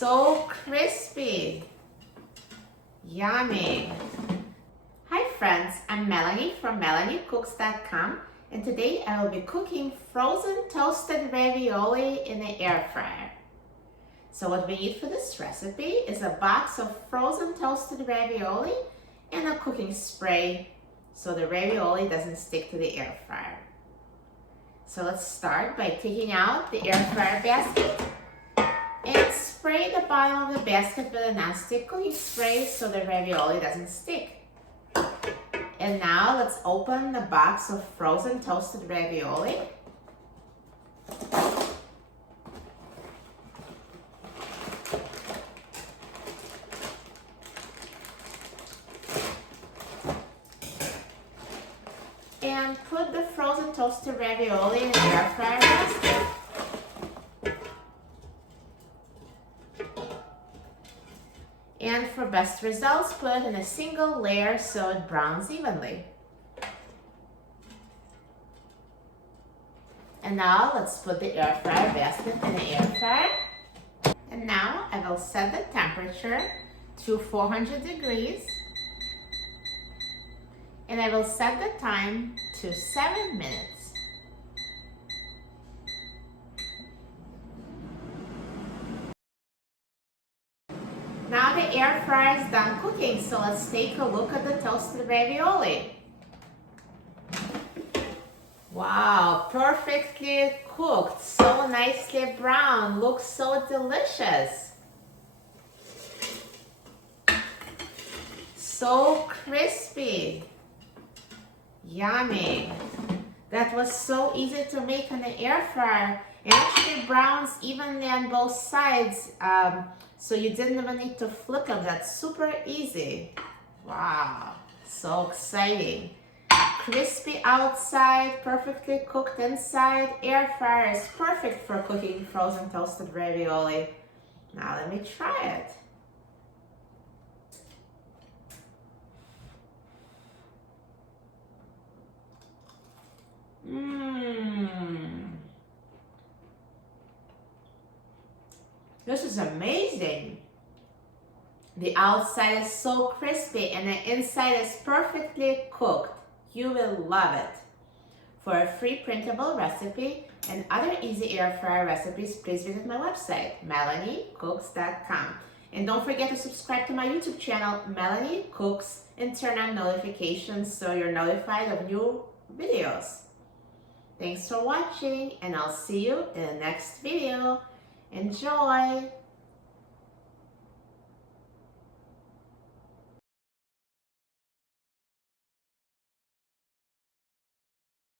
So crispy. Yummy. Hi friends, I'm Melanie from melaniecooks.com, and today I will be cooking frozen toasted ravioli in the air fryer. So what we need for this recipe is a box of frozen toasted ravioli and a cooking spray so the ravioli doesn't stick to the air fryer. So let's start by taking out the air fryer basket and spray the bottom of the basket with a nonstick cooking spray so the ravioli doesn't stick. And now let's open the box of frozen toasted ravioli. And put the frozen toasted ravioli in the air fryer basket. And for best results, put it in a single layer so it browns evenly. And now let's put the air fryer basket in the air fryer. And now I will set the temperature to 400 degrees. And I will set the time to 7 minutes. Now the air fryer is done cooking, so let's take a look at the toasted ravioli. Wow, perfectly cooked, so nicely brown, looks so delicious. So crispy. Yummy. That was so easy to make in the air fryer. It actually browns evenly on both sides, so you didn't even need to flip them. That's super easy. Wow, so exciting. Crispy outside, perfectly cooked inside. Air fryer is perfect for cooking frozen toasted ravioli. Now let me try it. This is amazing. The outside is so crispy and the inside is perfectly cooked. You will love it. For a free printable recipe and other easy air fryer recipes, please visit my website, melaniecooks.com. And don't forget to subscribe to my YouTube channel, Melanie Cooks, and turn on notifications so you're notified of new videos. Thanks for watching, and I'll see you in the next video. Enjoy!